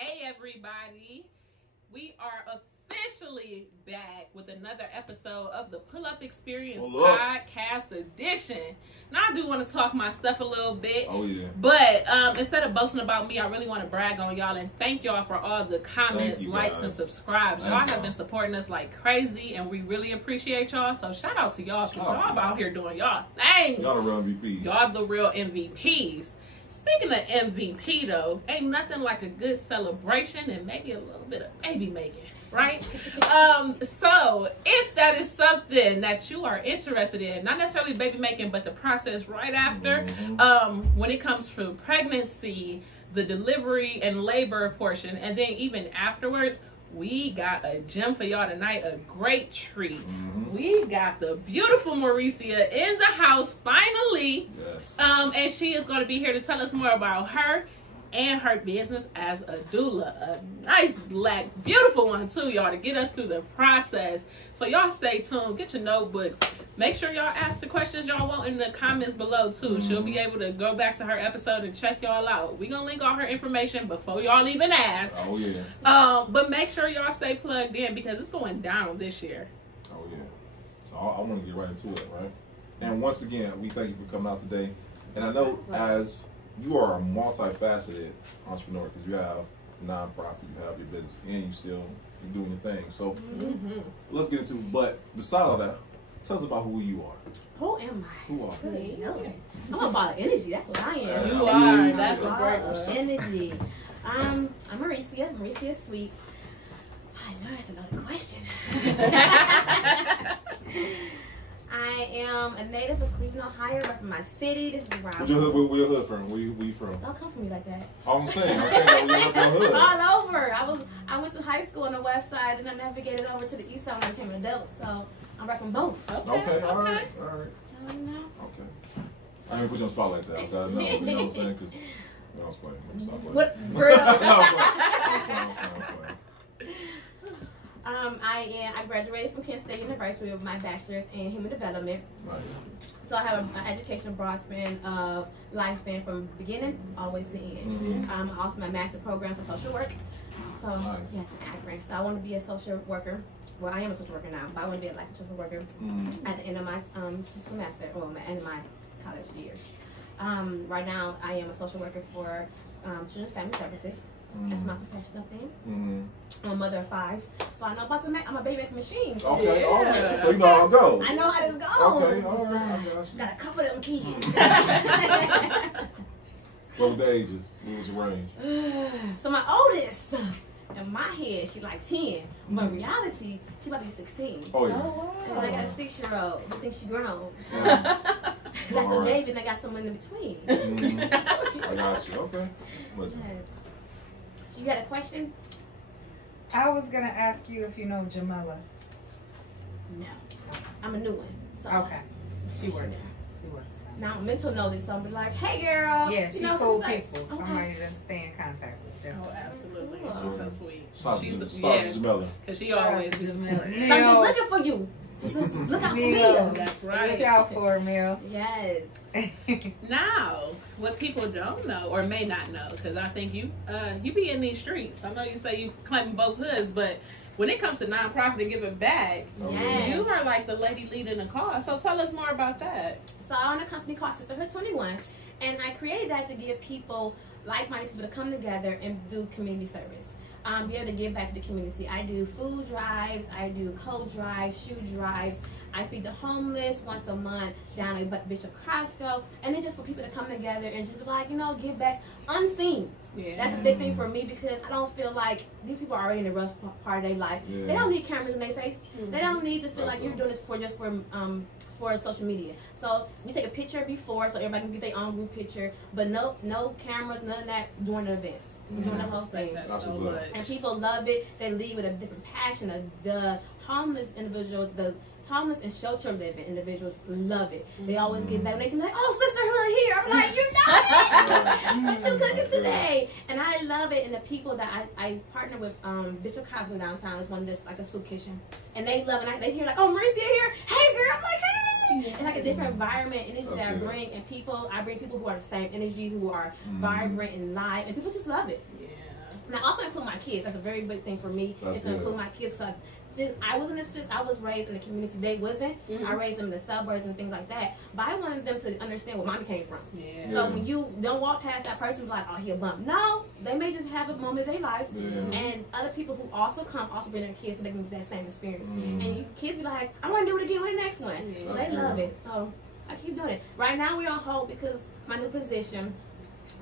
Hey everybody, we are officially back with another episode of the Pull Up Experience Podcast Edition. Now I do want to talk my stuff a little bit. Oh yeah. But instead of boasting about me, I really want to brag on y'all and thank y'all for all the comments, likes, and subscribes. Y'all have been supporting us like crazy, and we really appreciate y'all. So shout out to y'all because y'all out here doing y'all thing. Y'all the real MVPs. Y'all the real MVPs. Speaking of MVP though, ain't nothing like a good celebration and maybe a little bit of baby making, right? So if that is something that you are interested in, not necessarily baby making, but the process right after, when it comes to pregnancy, the delivery and labor portion, and then even afterwards, we got a gem for y'all tonight, a great treat. We got the beautiful Mauricea in the house finally. Yes. And she is going to be here to tell us more about her and her business as a doula. A nice, black, beautiful one too, y'all, to get us through the process. So y'all stay tuned. Get your notebooks. Make sure y'all ask the questions y'all want in the comments below too. She'll be able to go back to her episode and check y'all out. We're going to link all her information before y'all even ask. Oh yeah. But make sure y'all stay plugged in because it's going down this year. Oh yeah. So I want to get right into it, right? And once again, we thank you for coming out today. And I know as you are a multifaceted entrepreneur because you have a nonprofit, you have your business, and you're doing your thing. So let's get into it. But besides all that, tell us about who you are. Who am I? Who are you? I'm about energy. That's what I am. You are. That's a great one. Energy. I'm Mauricea Sweets. I know that's another question. I am a native of Cleveland, Ohio, right from my city. This is where I'm from. Where your hood from? Where you from? Don't come for me like that. I'm saying that where your hood. All over. I went to high school on the west side, and I navigated over to the east side when I became an adult. So I'm right from both. Okay. All right. I know. Okay. I didn't put you on the spot like that. I gotta know. You know what I'm saying? Because I was playing. What? For real? I graduated from Kent State University with my bachelor's in human development. Nice. So I have an education broad span of lifespan from beginning all the way to the end. Also my master program for social work. So yes, in Akron. So I want to be a social worker. Well, I am a social worker now, but I want to be a licensed social worker at the end of my semester or at the end of my college years. Right now, I am a social worker for Children's Family Services. That's my professional thing. I'm a mother of 5, so I know about I'm a baby making machine. Okay, all right. So you know how it goes. I know how this goes. Okay, all right. So, got a couple of them kids. What were the ages? What was the range? So my oldest, in my head, she's like 10, but in reality, she about to be 16. Oh yeah. So I got a 6-year-old who thinks she grown. So that's a baby, and I got someone in between. I got you. Okay. Listen. Yes. You had a question? I was gonna ask you if you know Jamila. No, I'm a new one. So Okay. She works. Now mental know this, so I'm like, hey girl. Yeah, she's cool people. Okay. Somebody to stay in contact with them. Oh, absolutely. Cool. She's so sweet. She's Jamila. Because she always is Jamila. So I'm just looking for you. Just look out for me. That's right. Look out for her, Mel. Yes. Now, what people don't know or may not know, because I think you be in these streets. I know you say you claim both hoods, but when it comes to nonprofit and giving back, you are like the lady leading the cause. So tell us more about that. So I own a company called Sisterhood 21, and I created that to give people, like-minded people, to come together and do community service. Be able to give back to the community. I do food drives, I do coat drives, shoe drives. I feed the homeless once a month down at Bishop Crosco, and then just for people to come together and just be like, give back unseen. Yeah. That's a big thing for me because I don't feel like these people are already in a rough part of their life. Yeah. They don't need cameras in their face. They don't need to feel like you're doing this for social media. So we take a picture before so everybody can get their own group picture, but no cameras, none of that during the event. We're doing the whole thing. And people love it. They leave with a different passion. The homeless individuals, the homeless and shelter living individuals love it. They always get back and they say like, oh, sisterhood here. I'm like, you know it? What you cooking today? And I love it. And the people that I partner with, Bishop Cosmo downtown is one of this, like a soup kitchen. And they love it. They hear like, oh, Mauricea here. Hey, girl. I'm like, hey. And like a different environment, energy that I bring. And I bring people who are the same energy, who are vibrant and live. And people just love it. Yeah. And I also include my kids. That's a very big thing for me. Is to include my kids. So I was raised in the community. They wasn't. I raised them in the suburbs and things like that. But I wanted them to understand where mommy came from. Yeah. So when you don't walk past that person, be like, oh, he a bum. No, they may just have a moment of their life. And other people who also bring their kids so they can get that same experience. And you kids be like, I want to do it again with the next one. So they love it. So I keep doing it. Right now we're on hold because my new position.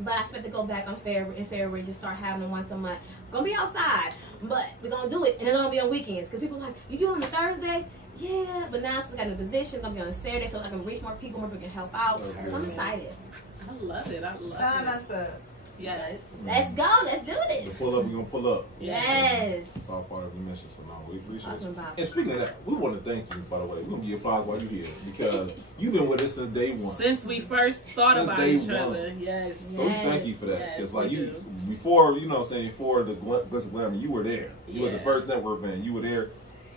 But I expect to go back in February, just start having them once a month. Gonna be outside, but we're gonna do it, and it's gonna be on weekends. Because people are like, you do it on a Thursday? Yeah, but now since I got a new position, it's gonna be on a Saturday, so I can reach more people can help out. So I'm excited. I love it. Sign us up. Yes. Let's go. Let's do this. The pull up, we're gonna pull up. Yes. It's all part of the mission, so no, we appreciate you. About And speaking of that, we want to thank you, by the way. We're gonna give you flowers while you're here because you've been with us since day one. Since we first thought about each other. Yes. So we thank you for that. Because like you, before, you know what I'm saying, before the Glitz and Glamour, you were there. You were the first network man. You were there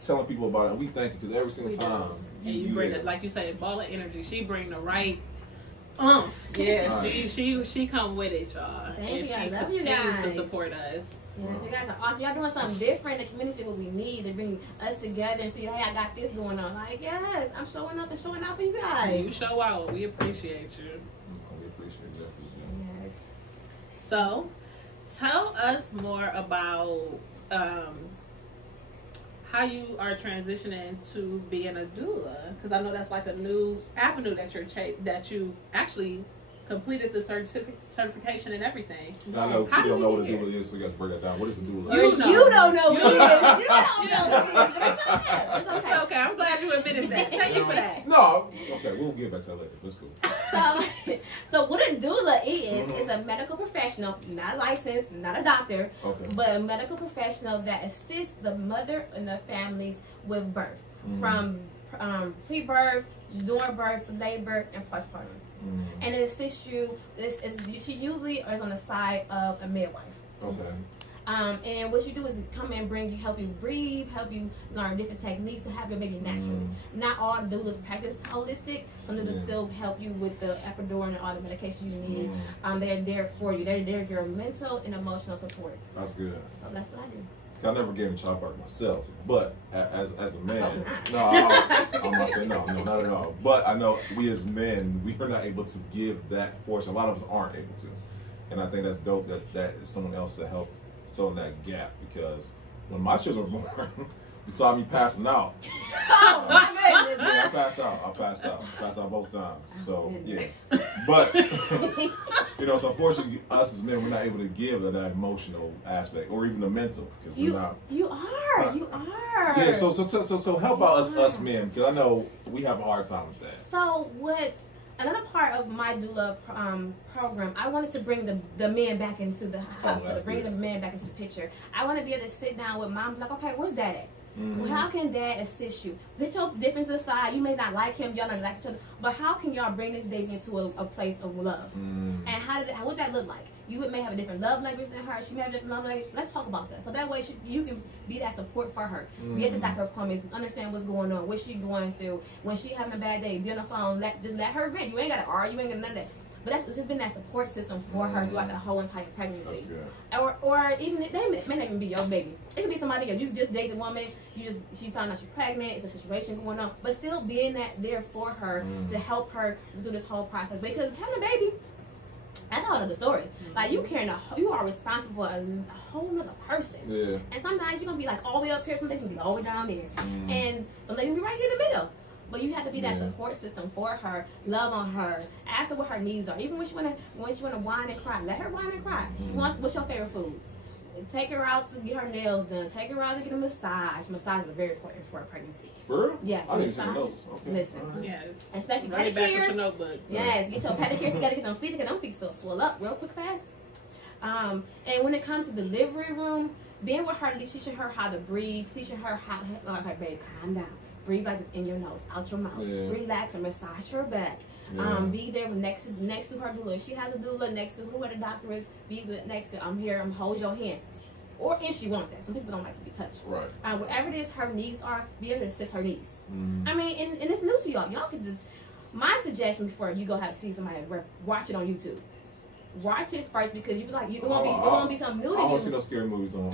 telling people about it. And we thank you because every single time you bring it, like you say, a ball of energy. She bring the right yeah, she come with it, y'all. Thank you. She continues to support us. Yes, you guys are awesome. Y'all doing something different in the community, what we need to bring us together and see, hey, I got this going on. Like, yes, I'm showing up and showing out for you guys. You show out. We appreciate you. We appreciate that. Yes. So, tell us more about how you are transitioning to being a doula, because I know that's like a new avenue that you actually completed the certification and everything. I know people don't know what a doula is, so you guys break that down. What is a doula? You don't know what it is. You don't know what it is. It's okay. I'm glad you admitted that. Thank you for that. No, okay, we'll get back to that later. That's cool. So what a doula is a medical professional, not licensed, not a doctor, but a medical professional that assists the mother and the families with birth, from pre-birth, during birth, labor, and postpartum. And it assists you. She usually is on the side of a midwife. Okay. And what you do is come and help you breathe, help you learn different techniques to have your baby naturally. Not all doulas practice holistic. Some doulas still help you with the epidural and all the medication you need. They're there for you. They're your mental and emotional support. That's good. So that's what I do. I never gave a childbirth myself, but as a man, I'm not saying no, not at all. But I know we as men, we are not able to give that portion. A lot of us aren't able to, and I think that's dope that is someone else to help fill in that gap. Because when my children were born, you saw me passing out. Oh my goodness! Yeah, I passed out both times. So yeah, but you know, so unfortunately, us as men, we're not able to give that emotional aspect or even the mental because we're not. You are. Yeah. So help out us men, because I know we have a hard time with that. So another part of my doula program, I wanted to bring the men back into the hospital, bring the men back into the picture. I want to be able to sit down with mom, like, okay, where's dad at? Well, how can dad assist you? Put your differences aside. You may not like him, y'all not like each other, but how can y'all bring this baby into a place of love? And what that look like? You may have a different love language than her. She may have a different love language. Let's talk about that. So that way you can be that support for her. Be at the doctor appointments, understand what's going on, what she's going through. When she's having a bad day, be on the phone. Just let her vent. You ain't got to argue. You ain't got none of that. But it's just been that support system for her throughout the whole entire pregnancy. Or even they may not even be your baby. It could be somebody else. You just dated a woman. She found out she's pregnant. It's a situation going on. But still being there for her to help her through this whole process. Because having a baby, that's a whole other story. Like you are responsible for a whole other person. Yeah. And sometimes you're gonna be like all the way up here. Some days you're gonna be all the way down there, and some days you're gonna be right here in the middle. But you have to be that support system for her, love on her, ask her what her needs are. Even when she wanna whine and cry, let her whine and cry. What's your favorite foods? Take her out to get her nails done. Take her out to get a massage. Massages are very important for a pregnancy. For real? Yes. I didn't take notes. Okay. Listen. Yes. Especially Write it back with your pedicures. notebook. Yes. Get your pedicures. You gotta get them feet because them feet feel swell up real quick fast. And when it comes to delivery room, being with her, teaching her how to breathe, teaching her how. Okay, babe, calm down. Breathe like it's in your nose, out your mouth. Relax and massage her back. Be there next to her doula. If she has a doula, next to whoever the doctor is, be next to. I'm here. Hold your hand. Or if she wants that. Some people don't like to be touched. Right. Whatever it is her needs are, be able to assist her needs. I mean, and it's new to y'all. Y'all can just. My suggestion before you go have to see somebody, watch it on YouTube. watch it first because you like it won't be something new to you. I don't see no scary movies on.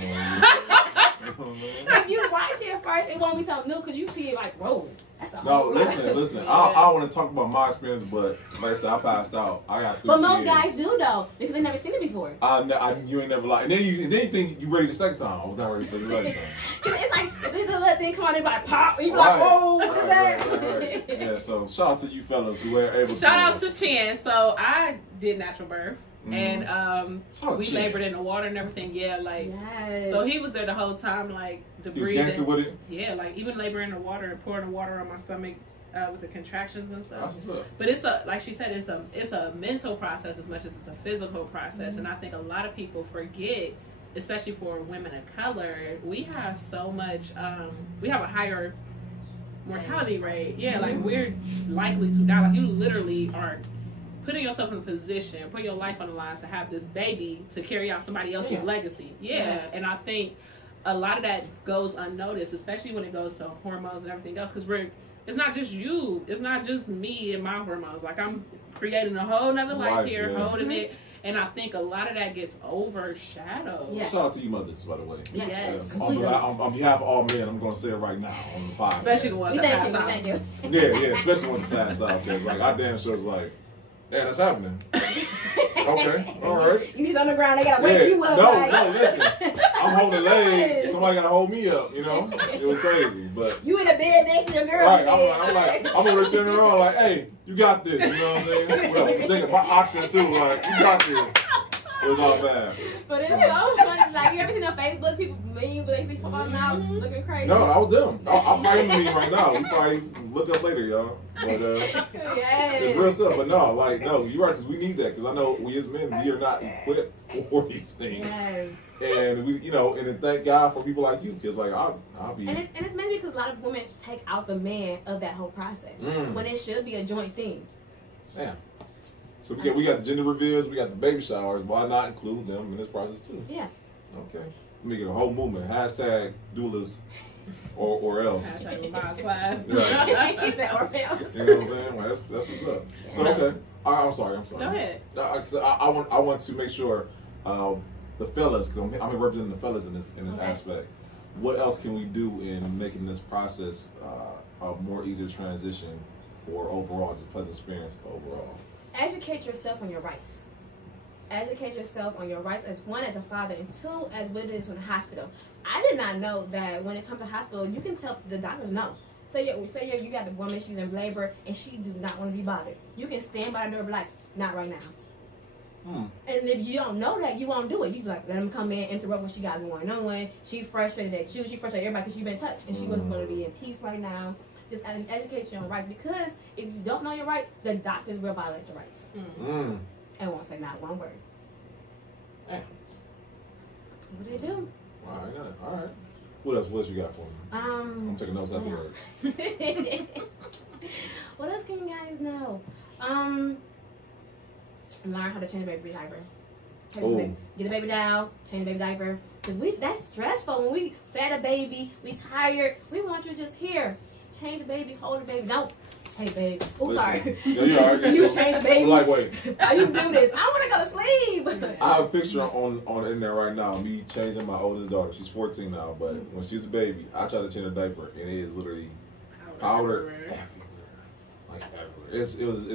If you watch it first, it won't be something new because you see it like, whoa, that's a No, whole listen. I want to talk about my experience, but like I said, I passed out. I got 3 But most kids. guys do though because they never seen it before. You ain't never lied. And then you think you ready the second time. I was not ready for the second time. It's like the little thing come on and like pop, and you be like, whoa, what is that? Right. Yeah. So shout out to you fellas who were able. Shout out to Chan. So I did natural birth. And we labored in the water and everything. Yeah, like yes. So he was there the whole time, like the He was breathing. gangster with it. Yeah, like even laboring in the water and pouring the water on my stomach with the contractions and stuff. That's what's up. But it's like she said, it's a mental process as much as it's a physical process. And I think a lot of people forget, especially for women of color, we have so much. We have a higher mortality rate. Yeah, like we're likely to die. Like you literally are putting yourself in a position, putting your life on the line to have this baby to carry out somebody else's legacy. Yeah. Yes. And I think a lot of that goes unnoticed, especially when it goes to hormones and everything else, because it's not just you, it's not just me and my hormones. Like I'm creating a whole nother life here, holding it. And I think a lot of that gets overshadowed. Yes. Shout out to you mothers, by the way. Yes. On behalf of all men, I'm going to say it right now on the podcast. Especially the ones that pass out. Thank you. Yeah, especially when they pass out. Because like, I damn sure is like, yeah, that's happening. Okay, all right. You be on the ground, they gotta wake you up. No, listen. I'm holding legs. Somebody gotta hold me up, you know? It was crazy, but. You in the bed next to your girl. Right, I'm gonna turn around like, hey, you got this, you know what I'm saying? Well, thinking about oxygen too, like, you got this. It was all bad. But it's so funny. Like, you ever seen on Facebook people mean, but they be falling out looking crazy? No, I was them. I'm probably in the right now. We probably look up later, y'all. But it's real stuff. But no, you're right, because we need that. Because I know we as men, we are not equipped for these things. Yes. And we, and then thank God for people like you, because like I'll be. And it's mainly because a lot of women take out the man of that whole process when it should be a joint thing. Yeah. So we got the gender reveals, we got the baby showers. Why not include them in this process too? Yeah. Okay. Make it a whole movement. Hashtag doulas or else. Hashtag revised class. Right. He said or else. You know what I'm saying? Well, that's what's up. So okay. I'm sorry. Go ahead. I want to make sure the fellas, because I'm representing the fellas in this aspect. What else can we do in making this process a more easier transition, or overall just a pleasant experience overall? Educate yourself on your rights. Educate yourself on your rights as one, as a father, and two, as what it is in the hospital. I did not know that when it comes to hospital, you can tell the doctors no. Say you got the woman, she's in labor, and she does not want to be bothered. You can stand by the door and be like, not right now. And if you don't know that, you won't do it. You like, let them come in, interrupt what she got going on. She frustrated at you, she frustrated everybody because she's been touched, and she wasn't going to be in peace right now. Just educate your rights, because if you don't know your rights, the doctors will violate your rights. And won't say not one word. Damn. What do they do? All right. What else you got for me? I'm taking notes afterwards. What else can you guys know? Learn how to change a baby diaper. Get the baby down, change the baby diaper. Because that's stressful. When we fed a baby, we tired. We want you just here. Change the baby, hold the baby. No. Hey, babe. Oh, sorry. Yeah, you all right. You change the baby. Lightweight. How you do this? I want to go to sleep. I have a picture on in there right now. Me changing my oldest daughter. She's 14 now, but when she was a baby, I tried to change her diaper, and it is literally powder everywhere. Like everywhere. It's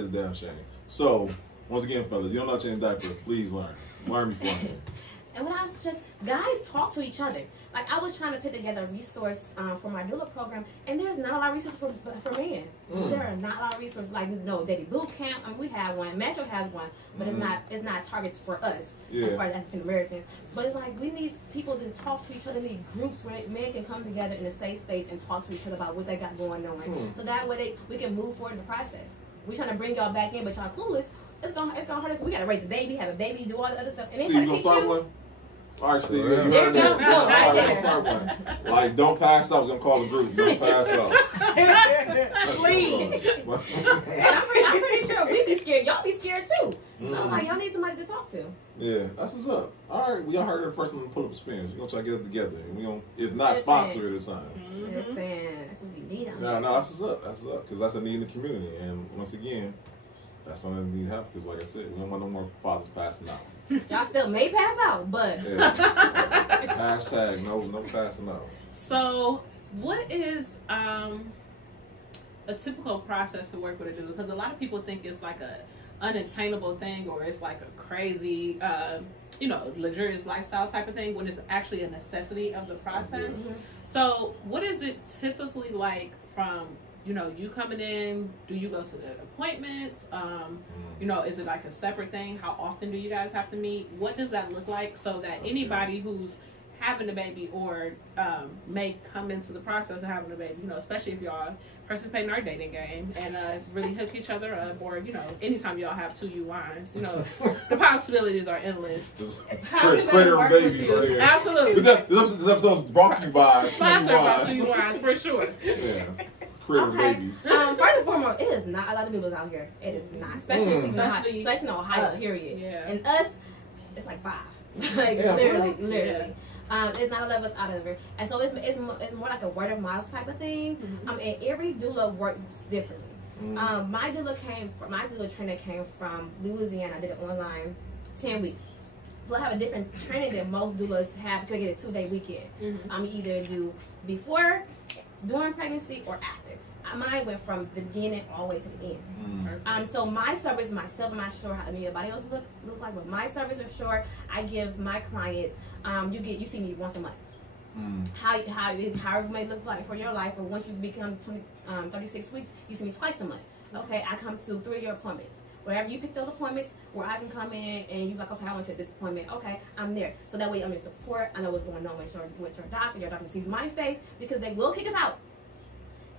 damn shame. So once again, fellas, you don't know how to change a diaper, please learn. Learn beforehand. And when I was guys talk to each other. Like, I was trying to put together a resource for my doula program, and there's not a lot of resources for men. There are not a lot of resources. Like, Daddy Boot Camp. I mean, we have one. Metro has one, but it's not targets for us as far as African Americans. But it's like we need people to talk to each other. We need groups where men can come together in a safe space and talk to each other about what they got going on. So that way we can move forward in the process. We're trying to bring y'all back in, but y'all clueless. It's gonna hurt. We gotta raise the baby, have a baby, do all the other stuff, and then try to teach you. All right, Steve. There you go. Right there. Like, don't pass out. We're going to call the group. Don't pass out. Please. I'm pretty sure we'd be scared. Y'all be scared too. So, like, y'all need somebody to talk to. Yeah, that's what's up. All right, we all heard it first. I'm going to pull up a spin. We're going to try to get it together. And we gonna, if not, sponsor it this time. Listen, that's what we need. No, that's what's up. That's what's up. Because that's a need in the community. And once again, That's something that needs to happen because, like I said, we don't want no more fathers passing out. Y'all still may pass out, but Hashtag no passing out. So, what is a typical process to work with a doula? Because a lot of people think it's like a unattainable thing, or it's like a crazy, luxurious lifestyle type of thing, when it's actually a necessity of the process. Mm-hmm. So, what is it typically like from you coming in? Do you go to the appointments? Is it like a separate thing? How often do you guys have to meet? What does that look like so that anybody who's having a baby or may come into the process of having a baby, especially if y'all participate in our dating game and really hook each other up, or anytime y'all have 2 UIs, the possibilities are endless. Creator babies right here. Absolutely. This episode's brought to you by Sponsored by 2 UIs for sure. Yeah. Creator babies. First and foremost, it is not a lot of doulas out here. It is not, especially in Ohio. Period. Yeah. And us, it's like 5. Literally. It's not a lot of us out of it, and so it's more like a word of mouth type of thing. And every doula works differently. My doula trainer came from Louisiana. I did it online, 10 weeks. So I have a different training than most doulas have because I get a 2-day weekend. You either do before, during pregnancy, or after. Mine went from the beginning all the way to the end. So my service myself, I'm not sure how anybody else looks like, but my service is short. I give my clients, you see me once a month. However it may look like for your life, or once you become 36 weeks, you see me twice a month. Okay, I come to 3 of your appointments. Wherever you pick those appointments, where I can come in and you're like, okay, I want you at this appointment. Okay, I'm there. So that way I'm your support. I know what's going on with your doctor. Your doctor sees my face, because they will kick us out.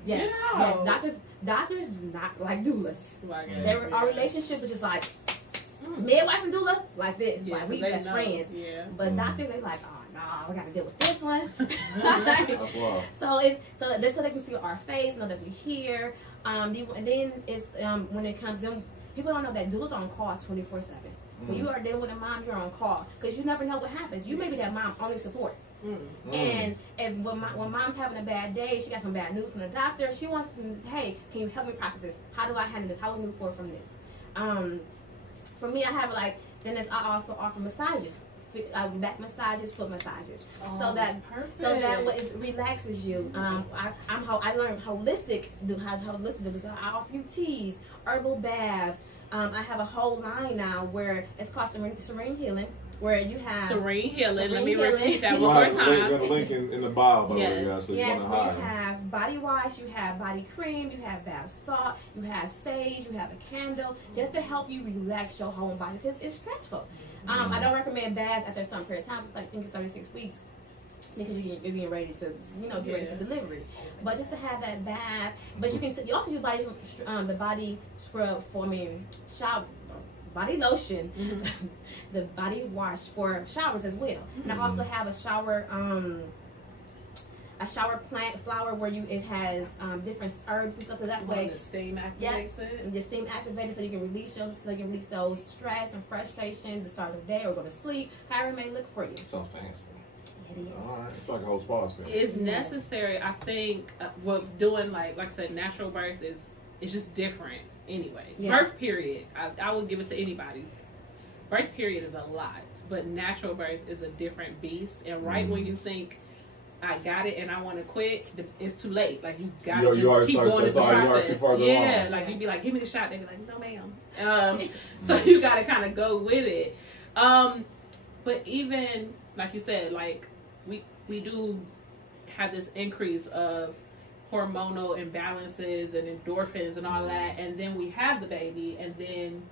Yes. Doctors do not like doulas. Our relationship is just like midwife and doula, like this. Like we best friends. Yeah. But doctors, they like, oh no, we gotta deal with this one. So this so they can see our face, know that we're here. And then it's when it comes in, people don't know that doulas are on call 24/7. When you are dealing with a mom, you're on call, because you never know what happens. You may be that mom only support. And when mom's having a bad day, she got some bad news from the doctor, she wants to, hey, can you help me process this? How do I handle this? How do we move forward from this? For me, I have I also offer massages. Back massages, foot massages, so that what it relaxes you. I learned holistic. So I offer you teas, herbal baths. I have a whole line now where it's called Serene Healing, where you have Serene Healing. Let me repeat that one more time. We'll link in the bio, by the way, guys. So you have body wash, you have body cream, you have bath salt, you have sage, you have a candle, just to help you relax your whole body, because it's stressful. I don't recommend baths after some period of time. I think it's 36 weeks. Because you're getting ready to, get ready for delivery. But just to have that bath, but you also use the body scrub shower, body lotion, the body wash for showers as well. And I also have a shower plant flower where it has different herbs and stuff, so that way the steam activates it. The steam activated, so you can release those stress and frustration to start the day or go to sleep, however it may look for you. Sounds fancy. It is. All right, it's like a whole spa experience. It's necessary, I think. Doing like I said, natural birth is just different anyway. Yeah. Birth period, I would give it to anybody. Birth period is a lot, but natural birth is a different beast. And when you think, I got it and I want to quit, it's too late. Like, you gotta just keep going through the process. Yeah, like you'd be like, give me the shot. They'd be like, no ma'am. So you gotta kind of go with it. But even like you said, like we do have this increase of hormonal imbalances and endorphins and all that, and then we have the baby, and then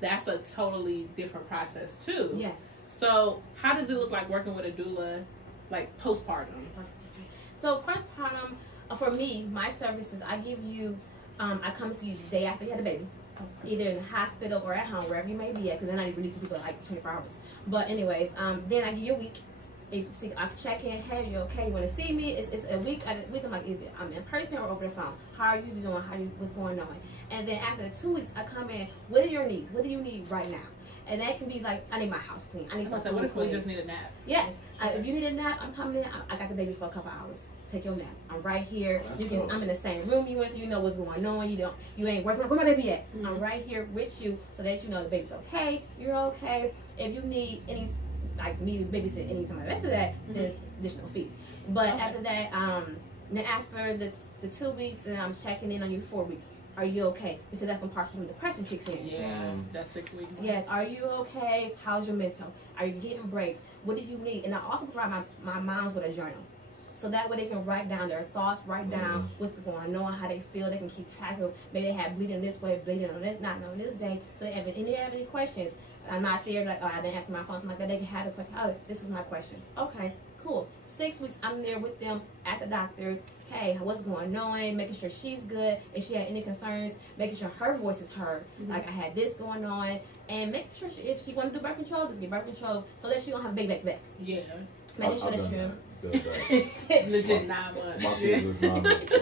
that's a totally different process too. Yes. So how does it look like working with a doula, like postpartum? So postpartum, for me, my services, I give you, I come see you the day after you had a baby, either in the hospital or at home, wherever you may be at, because they're not even releasing people like 24 hours. But anyways, then I give you a week. I check in, hey, you okay? You want to see me? It's a week. I'm like, either I'm in person or over the phone. How are you doing? What's going on? And then after the 2 weeks, I come in. What are your needs? What do you need right now? And that can be like, I need my house clean. I need some food what if we clean. just need a nap? Yes. If you need a nap, I'm coming in. I got the baby for a couple hours. Take your nap. I'm right here. I'm in the same room you in, so you know what's going on. You ain't working. Where my baby at? Mm-hmm. I'm right here with you, so that you know the baby's okay. You're okay. If you need any, like me to babysit anytime after that, then it's additional fee. But after that, then after the 2 weeks, then I'm checking in on you 4 weeks. Are you okay? Because that's when postpartum depression kicks in. Yeah, that's 6 weeks. Yes. Are you okay? How's your mental? Are you getting breaks? What do you need? And I also provide my moms with a journal. So that way they can write down their thoughts, write down what's going on, how they feel. They can keep track of, maybe they have bleeding this way, bleeding on this, not on this day. So they have any questions. I'm not there like, oh, I didn't answer my phone, something like that. They can have this question. Oh, this is my question. Okay, cool. 6 weeks, I'm there with them at the doctor's. Hey, what's going on? Making sure she's good. If she had any concerns, making sure her voice is heard. Like, I had this going on. And making sure if she want to do birth control, just get birth control so that she don't have a baby back. Yeah. Making sure that she legit 9 months. My kids is 9 months. That's a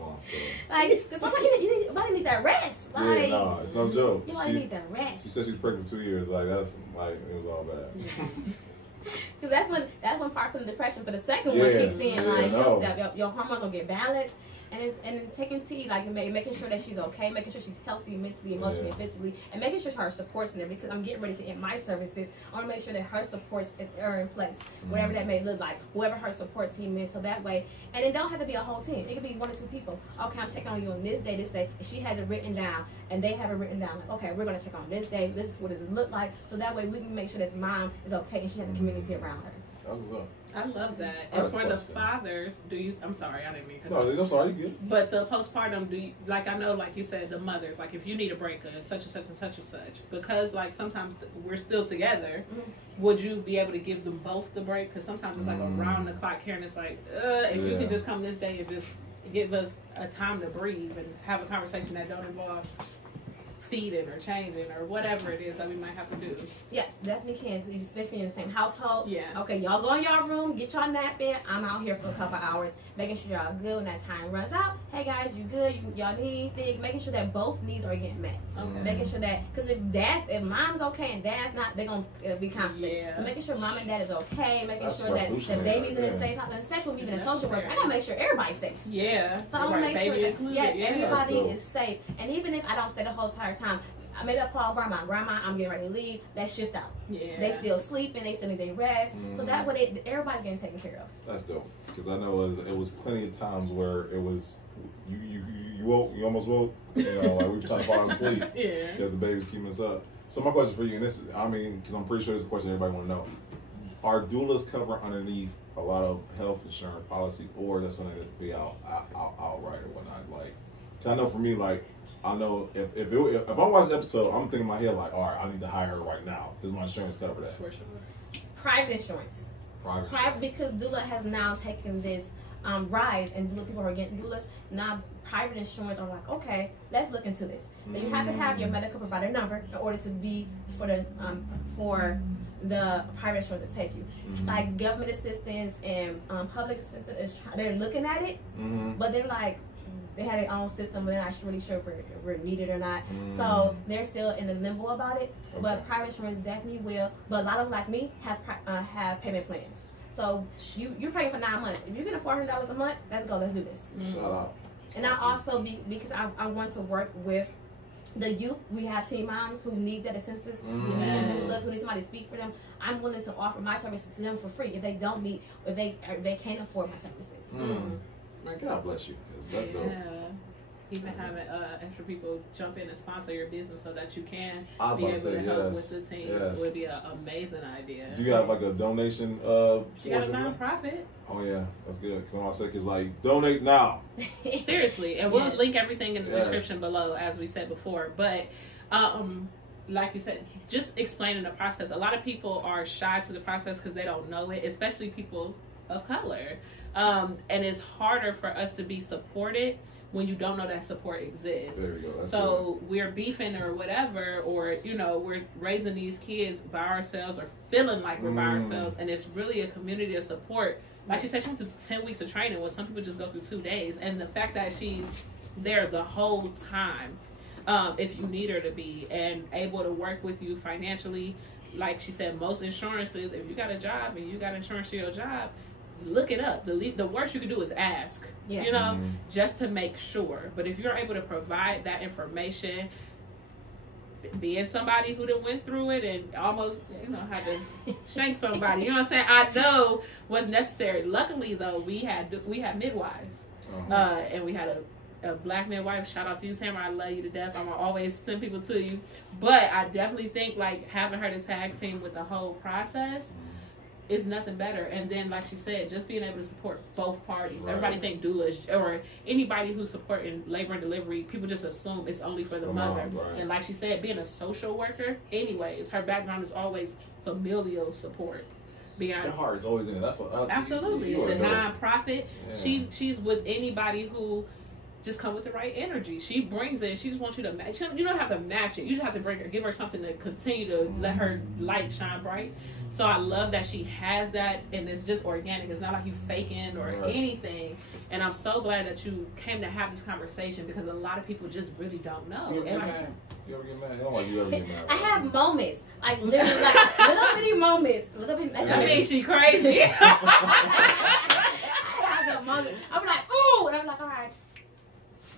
long story. Like, because sometimes you need that rest. Like, yeah, no, it's no joke. You need that rest. She said she's pregnant for 2 years. Like, that's like, it was all bad. Because that's when postpartum depression for the second one kicks in. Like, your hormones will get balanced. And taking tea, like making sure that she's okay, making sure she's healthy mentally, emotionally, and physically, and making sure her support's in there, because I'm getting ready to end my services. I want to make sure that her supports are in place, whatever that may look like, whoever her support team is, so that way, and it don't have to be a whole team. It could be 1 or 2 people. Okay, I'm checking on you on this day, this day, and she has it written down, and they have it written down, like, okay, we're going to check on this day, this is what does it look like, so that way we can make sure this mom is okay, and she has a community around her. I love that. And for the fathers, I'm sorry, I didn't mean to. No, I'm sorry, you good. But the postpartum, like, I know, like you said, the mothers, like, if you need a break of such and such and such and such, because, like, sometimes we're still together, would you be able to give them both the break? Because sometimes it's like around the clock here, and it's like, if you can just come this day and just give us a time to breathe and have a conversation that don't involve feeding or changing or whatever it is that we might have to do. Yes, definitely can, especially in the same household. Yeah. Okay, y'all go in y'all room, get y'all nap in. I'm out here for a couple hours, making sure y'all good when that time runs out. Hey guys, you good? Y'all need anything? Making sure that both needs are getting met. Okay. Making sure that, because if mom's okay and dad's not, they're gonna be conflict. Yeah. So making sure mom and dad is okay, making sure that the baby's in a safe house, and especially when we're in a social work, I gotta make sure everybody's safe. Yeah. So I want to make sure that everybody is safe, and even if I don't stay the whole entire time, maybe I call grandma. Grandma, I'm getting ready to leave. Let's shift out. Yeah. They still sleeping. They still need their rest. So that way, everybody's getting taken care of. That's dope. Because I know it was plenty of times where it was you woke, you almost woke. You know, like we were trying to fall asleep. Yeah. Because the baby's keeping us up. So my question for you, and this, I mean, because I'm pretty sure this is a question everybody want to know: are doulas covered underneath a lot of health insurance policies, or is that something that pay out outright or whatnot? Like, cause I know for me, like, I know if I watch the episode, I'm thinking in my head like, all right, I need to hire her right now. Does my insurance cover that? For sure. Private insurance. Private, because doula has now taken this rise, and doula people are getting doulas. Now private insurance are like, okay, let's look into this. Now you have to have your medical provider number in order to be for the private insurance to take you. Like government assistance and public assistance they're looking at it, but they're like, they have their own system, but they're not really sure if we're needed or not. So they're still in the limbo about it. Okay. But private insurance definitely will. But a lot of them, like me, have payment plans. So you're paying for 9 months. If you get $400 a month, let's go. Let's do this. And I also, because I want to work with the youth. We have teen moms who need that assistance. We need doulas who need somebody to speak for them. I'm willing to offer my services to them for free if they don't meet, if they can't afford my services. Man, God bless you, because that's dope. Even having extra people jump in and sponsor your business so that you can be able to help with the teams would be an amazing idea. Do you have like a donation? She got a nonprofit. Oh yeah, that's good. Because I'm gonna say, because like, donate now. Seriously, and we'll link everything in the description below, as we said before. But like you said, just explaining the process. A lot of people are shy to the process because they don't know it, especially people of color. And it's harder for us to be supported when you don't know that support exists. There you go. That's so good. We're beefing or whatever, or we're raising these kids by ourselves or feeling like we're by ourselves, and it's really a community of support. Like she said, she went through 10 weeks of training, when some people just go through 2 days, and the fact that she's there the whole time. if you need her to be, and able to work with you financially. Like she said, most insurances, if you got a job and you got insurance for your job, look it up. The worst you can do is ask, Yes. you know, just to make sure. But if you're able to provide that information, being somebody who done went through it and almost, you know, had to shank somebody, you know what I'm saying? I know what's necessary. Luckily, though, we had midwives, and we had a Black midwife. Shout out to you, Tamara. I love you to death. I'm gonna always send people to you. But I definitely think like having her to tag team with the whole process is nothing better. And then, like she said, just being able to support both parties. Right. Everybody think doulas or anybody who's supporting labor and delivery, people just assume it's only for the mother. Right. And like she said, being a social worker, anyways, her background is always familial support. Being her heart is always in it. That's what. Absolutely, the nonprofit. Yeah. She's with anybody who just come with the right energy. She brings it. She just wants you to match. You don't have to match it. You just have to give her something to continue to let her light shine bright. So I love that she has that, and it's just organic. It's not like you faking or anything. And I'm so glad that you came to have this conversation, because a lot of people just really don't know. You ever get mad? I don't like you ever get mad. I have moments, like literally, like little bitty moments. I mean, she crazy. I have a moment. I'm like, ooh, and I'm like, all right.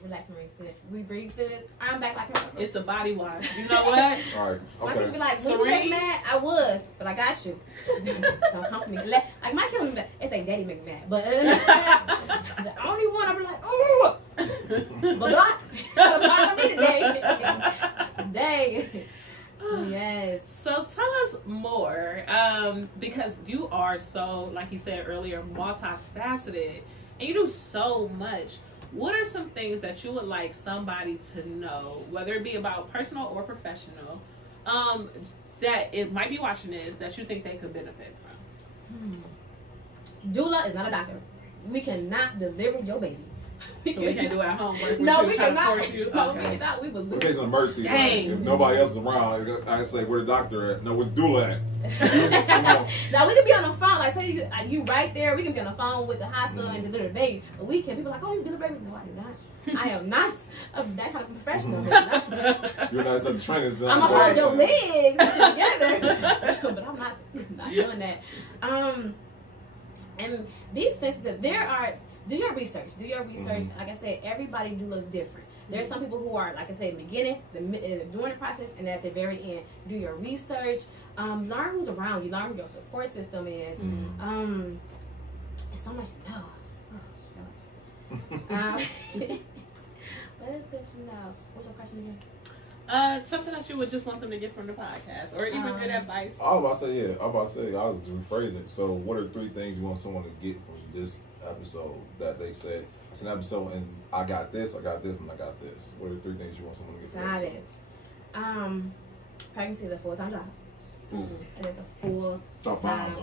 Relax, Mauricea. We breathe through this. I'm back like her. It's the body wash. You know what? All right. My kids be like, "Were you just mad?" I was, but I got you. Don't come for me. Like my kids, they say Daddy make me mad, but the only one I'm like, ooh, but block me today. Today. Yes. So tell us more, because you are so, like you said earlier, multifaceted, and you do so much. What are some things that you would like somebody to know, whether it be about personal or professional, that it might be watching this, that you think they could benefit from? Doula is not a doctor. We cannot deliver your baby. So we can't do our homework. No, we cannot. No, we cannot. We would lose. In case of emergency, like, if nobody else is around, I say, where the doctor at? No, where the doula at? Now we can be on the phone. Like say you right there. We can be on the phone with the hospital and deliver the baby. But we can. People are like, oh, you deliver baby? No, I do not. I am not that kind of professional. You're not such a trainer. I'm gonna hold your legs together, but I'm not doing that. And be sensitive. Do your research. Like I said, everybody doula is different. There's some people who are, like I said, in the beginning, during the process, and at the very end. Do your research. Learn who's around you. Learn who your support system is. It's so much to know. What is this now? What's your question again? Something that you would just want them to get from the podcast, or even good advice. I was about to say, I'll just rephrase it. So, what are 3 things you want someone to get from this episode that they said it's an episode and I got this, and I got this? What are 3 things you want someone to get from Got this it. Pregnancy is a full-time job. It is a full-time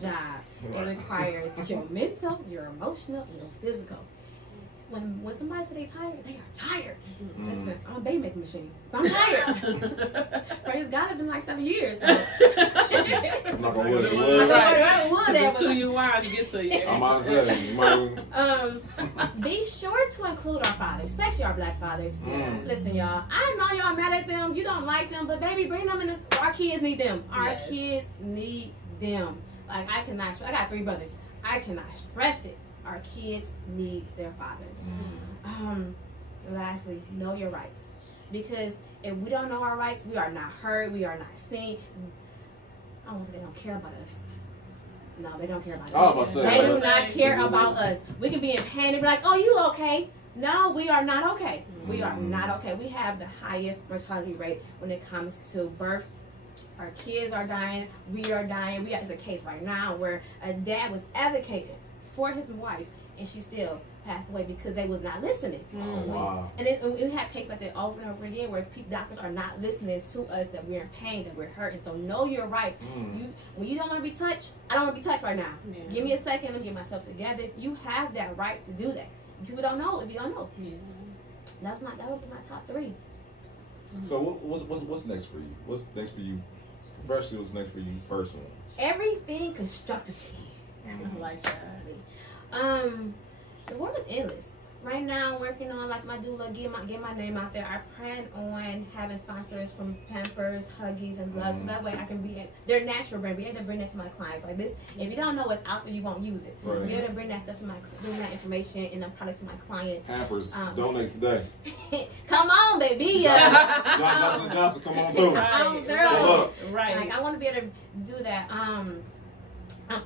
job. It requires your mental, your emotional, and your physical. When somebody says they tired, they are tired. Listen, I'm a baby making machine. I'm tired. Praise God, it's been like 7 years. So. I'm not gonna wood. It's too you wise to get to you. I might say, be sure to include our fathers, especially our Black fathers. Listen, y'all, I know y'all mad at them, you don't like them, but baby, bring them in. Our kids need them. Our kids need them. Like I got 3 brothers. I cannot stress it. Our kids need their fathers. Lastly, know your rights. Because if we don't know our rights, we are not heard, we are not seen. I don't want to say they don't care about us. No, they don't care about us. They do not care about us. We can be in pain and be like, oh, you okay? No, we are not okay. We are not okay. We have the highest mortality rate when it comes to birth. Our kids are dying. We are dying. It's a case right now where a dad was advocating for his wife, and she still passed away because they was not listening. Wow. And we have cases like that over and over again where doctors are not listening to us, that we're in pain, that we're hurt. And so know your rights. When you don't want to be touched, I don't want to be touched right now. Give me a second, let me get myself together. You have that right to do that. People don't know if you don't know. That would be my top 3. So what's next for you? What's next for you professionally? What's next for you personally? Everything constructively. I like that. The world is endless. Right now, I'm working on like my doula, get my name out there. I plan on having sponsors from Pampers, Huggies, and Love, so that way I can be their natural brand. Be able to bring that to my clients like this. If you don't know what's out there, you won't use it. Right. Be able to bring that stuff to bring that information and the products to my clients. Pampers, donate today. Come on, baby. Johnson, come on through. Right. Like I want to be able to do that. I'm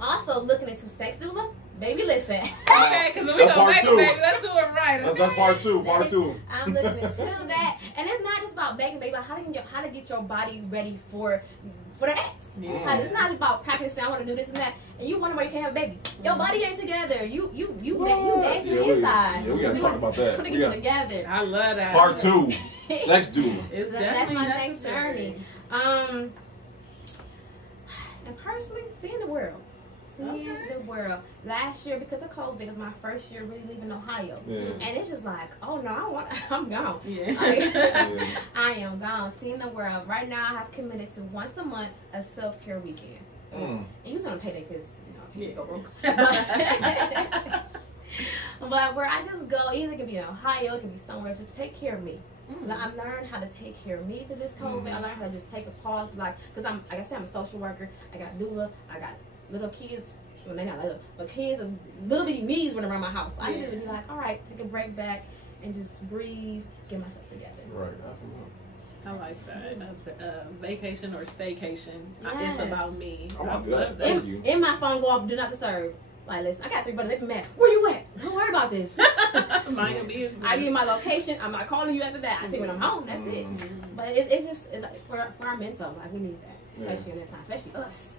also looking into sex doula. Baby, listen. Okay, because we gonna make it, baby. Let's do it right. Okay? That's part two. I'm looking into that, and it's not just about begging, baby. How to get your body ready for the act. Yeah. It's not about practicing. I want to do this and that, and you wonder why you can't have a baby. Your body ain't together. You nasty inside. Yeah, we gotta talk about that. Put it together. I love that. Part 2, sex doula. That's my next journey. And personally, seeing the world. The world. Last year, because of COVID, it was my first year really leaving Ohio, and it's just like, oh no, I'm gone. I am gone. Seeing the world. Right now, I have committed to once a month a self-care weekend. And you still don't pay that because you go broke. But where I just go, either it can be in Ohio, it can be somewhere. Just take care of me. I learned how to take care of me through this COVID. I learned how to just take a pause, because I'm, like I said, I'm a social worker. I got doula. I got little kids, well, they're not little, but kids, little bitty me's running around my house. So I need to be like, all right, take a break back and just breathe, get myself together. Right, absolutely. I like that. Vacation or staycation. It's about me. I love that. In my phone, go off, do not disturb. Like, listen, I got 3 brothers. They be mad. Where you at? Don't worry about this. Mind your business. I give you my location. I'm not calling you after that. I tell you when I'm home. That's it. But it's just for our mental. Like, we need that, especially in this time, especially us.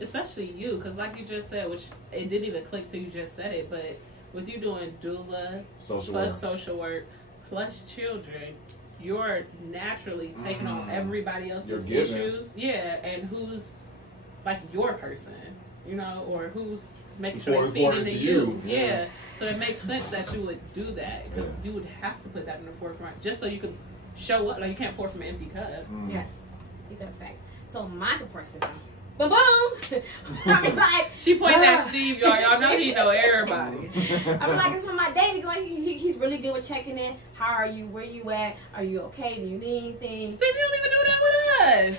Especially you, because like you just said, which it didn't even click till you just said it, but with you doing doula plus social work plus children, you're naturally taking on everybody else's issues. Yeah, and who's like your person, or who's making sure they feed into you. Yeah. So it makes sense that you would do that, because you would have to put that in the forefront just so you could show up. Like, you can't pour from an empty cup. Yes, these are facts. So my support system. Boom, boom. Like, she pointing at Steve, y'all. Y'all know he know everybody. I'm like, it's for my Davey going. He's really good with checking in. How are you? Where you at? Are you okay? Do you need anything? Steve, you don't even do that with us.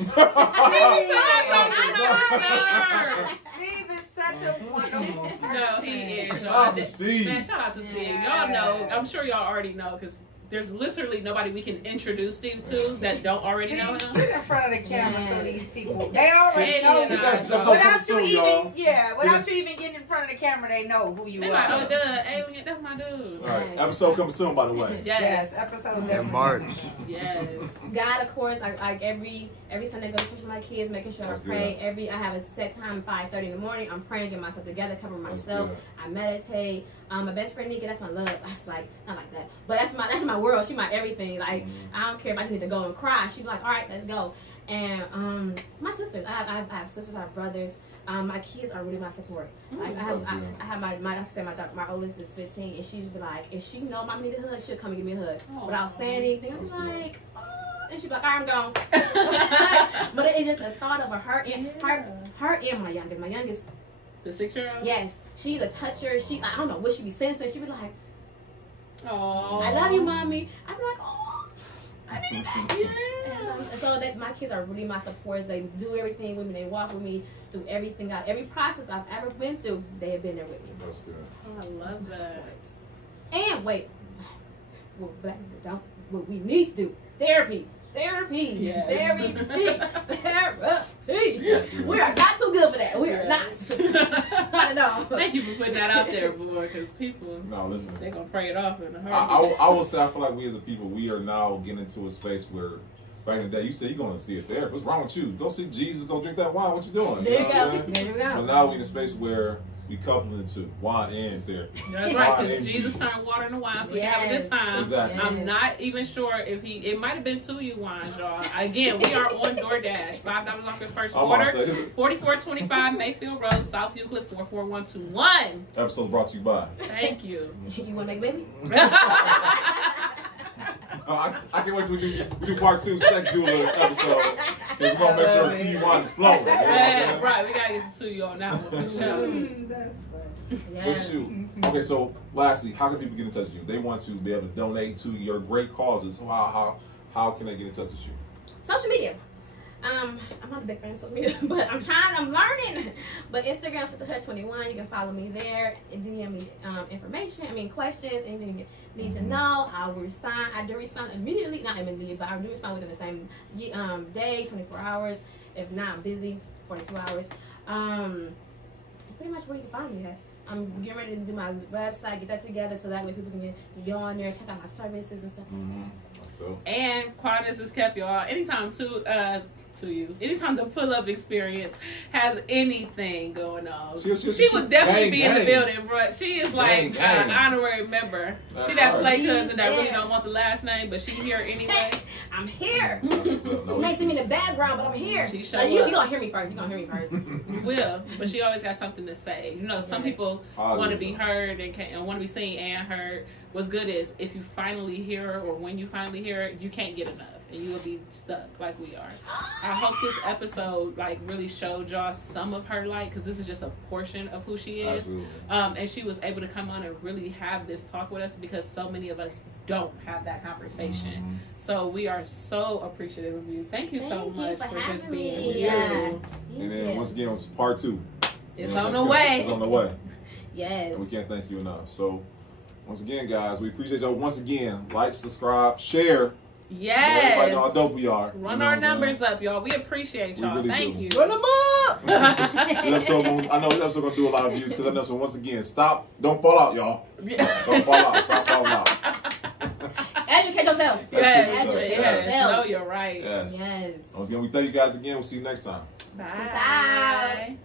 Steve is such a wonderful person. No, he is. Shout out to Steve. Man, shout out to Steve. Y'all know. I'm sure y'all already know, because there's literally nobody we can introduce Steve to that don't already know him. Get in front of the camera so these people, they already know you. Without you even getting in front of the camera, they know who you are. Like, oh, duh, hey, that's my dude. All right, episode coming soon, by the way. Yes, episode in March. Yes. God, of course, like every Sunday, go to church with my kids, making sure I pray. I have a set time, 5:30 in the morning. I'm praying, get myself together, cover myself. I meditate. My best friend Nika, that's my love. That's like, not like that, but that's my world. She my everything. Like, I don't care if I just need to go and cry. She be like, all right, let's go. And my sisters, I have sisters, I have brothers. My kids are really my support. Like, I have my like I said, my oldest is 15, and she's be like, if she know Mama need a hug, she'll come and give me a hug without saying anything. I'm like, oh, and she be like, all right, I'm gone. But it's just the thought of her and my youngest. My youngest, the 6-year-old. Yes, she's a toucher. I don't know what she be sensing. She be like, oh, I love you, Mommy. I'm like, oh, I need that. And so that my kids are really my supports. They do everything with me. They walk with me through everything. Every process I've ever been through, they have been there with me. That's good. Oh, I love that. And wait, what we need to do, therapy. Yes. Therapy. We are not too good for that. We are not. Not at all. Thank you for putting that out there, boy, because people, they're going to pray it off in a heartbeat. I will say, I feel like we as a people, we are now getting into a space where, back in the day, you said you're going to see a therapist. What's wrong with you? Go see Jesus. Go drink that wine. What you doing? There you go. There you go. But now we're in a space where we couple into wine and therapy. That's right, because Jesus turned water into wine, so we can have a good time. Exactly. I'm not even sure if it might have been 2 U wines, y'all. Again, we are on DoorDash. $5 off your first order. 4425 Mayfield Road, South Euclid 44121. Episode brought to you by. Thank you. You want to make a baby? I can't wait till we do part 2 sex doula episode. We're gonna make sure the 2 U is flowing. Yeah, right. We gotta get the 2 U on that one for sure. That's funny. But shoot. Okay, so lastly, how can people get in touch with you? They want to be able to donate to your great causes. So how can they get in touch with you? Social media. I'm not a big fan of social media, but I'm learning. But Instagram, sisterhood21, you can follow me there and DM me information, questions, anything you need to know. I will respond. I do respond immediately, not immediately, but I do respond within the same day, 24 hours. If not, I'm busy, 42 hours. Pretty much where you can find me at. I'm getting ready to do my website, get that together, so that way people can go on there, check out my services and stuff. And quietness is kept, y'all. Anytime anytime the pull-up experience has anything going on, she would definitely be in the building, bro. She is like an honorary member. She that play cousin that really don't want the last name, but she here anyway. I'm here. You may see me in the background, but I'm here. She you gonna hear me first. You gonna hear me first. You will, but she always got something to say. You know, some people want to be heard and want to be seen and heard. What's good is if you finally hear her, or when you finally hear her, you can't get enough, and you will be stuck like we are. I hope this episode really showed y'all some of her light, because this is just a portion of who she is. And she was able to come on and really have this talk with us, because so many of us don't have that conversation. So we are so appreciative of you. Thank you so much for just being here. And then once again, it's part 2. It's on the way. It's on the way. Yes. And we can't thank you enough. So once again, guys, we appreciate y'all. Once again, like, subscribe, share. Yes. Everybody know how dope we are. Run our numbers up, y'all. We appreciate y'all. Really Thank you. Run them up. I know this episode gonna do a lot of views, because I know. So once again, don't fall out, y'all. Don't fall out. Stop falling out. Educate yourself. Yes. No, you're right. Yes. Yes. Once again, we thank you guys again. We'll see you next time. Bye. Peace out.